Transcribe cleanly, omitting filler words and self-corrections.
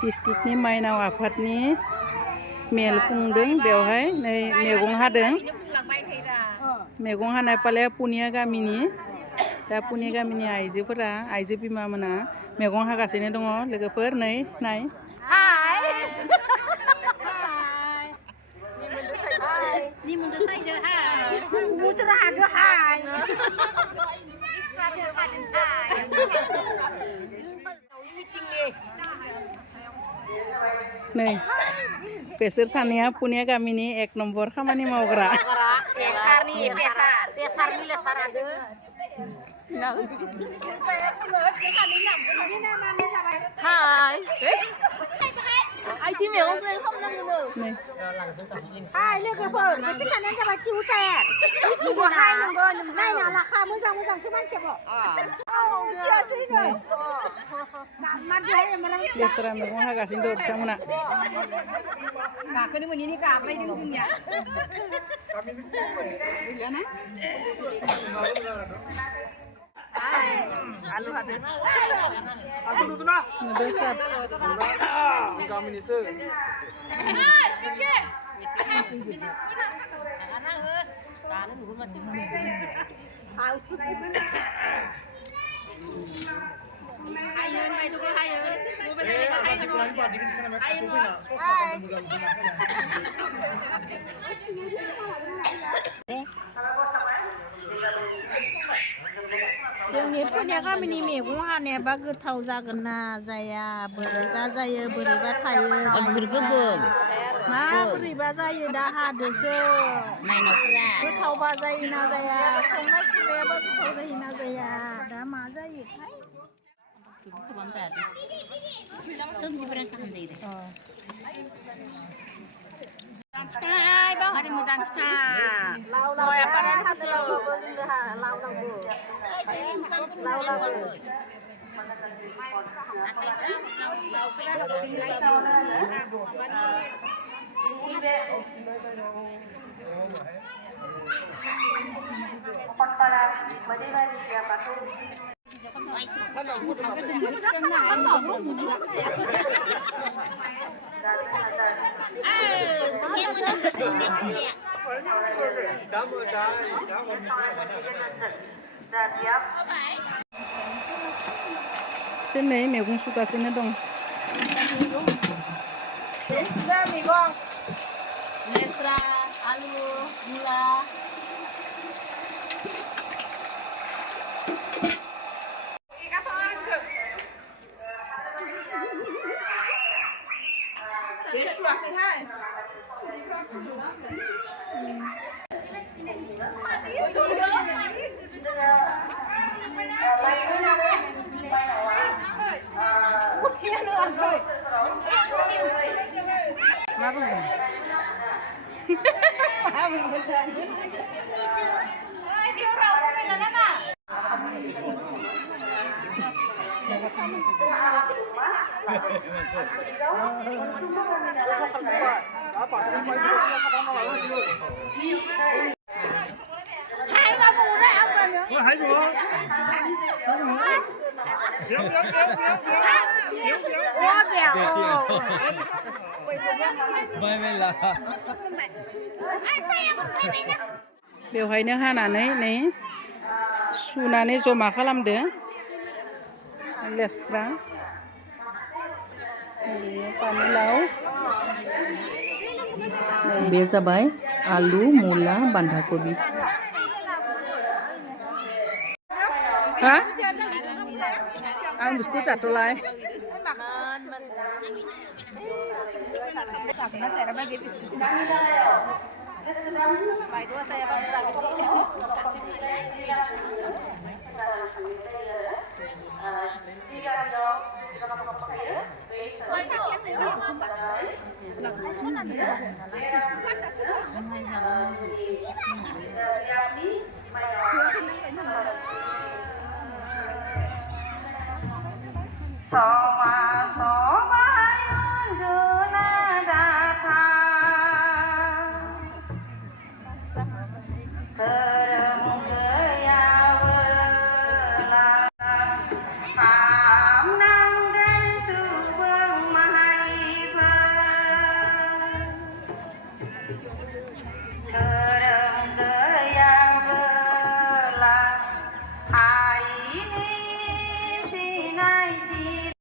डिस्ट्रिक्टनि माइनाव आफादनि मेल खुंदों बेवहाय नै मैगं हादों मैगं हानाय पाले पुनिया गामिनि दा पुनिया गामिनि आइजोफोरा आइजो बिमामोना मैगं हागासिनो दङ लोगोफोर नै नाय नै बेसोर सानैया पुनिया गामिनि एक नम्बर खामानि मावग्रा आइथिं मैगं जों खालामनांगौ हाय लोगोफोर बिसोर सानैयानो जाबाय टिउटार मिथिगौ हाय नंगौ नायना लाखा मोजां मोजांसो मानसियाबो लेस्रा मैगं हागासिनो दं बिथांमोना गाखोनो मोनैनि गाबलायदों जोंनिया आलु हादों गामिनिसो जोंनि पुनिया गामिनि मैगं हानायाबा गोथाव जागोन ना जाया बोरैबा जायो बोरैबा थायो मा बोरैबा जायो दा हादोसो गोथावबा जायो ना जाया संनाय खुरनायाबा गोथाव जायो ना जाया दा मा जायोथाय बावहाय मोजां थिखा लाव हादोलावबो जोंनो लाव नांगौ लाव लाबो नै मैगं सुगासिनो दं मैगं लेस्रा आलु मुला मा बुंदों बेवहायनो हानानै नै सुनानै जमा खालामदो लेस्रा पानिलाव बे जाबाय आलु मुला बान्दा कबि हा आं बिसोरखौ जाथ'लाय So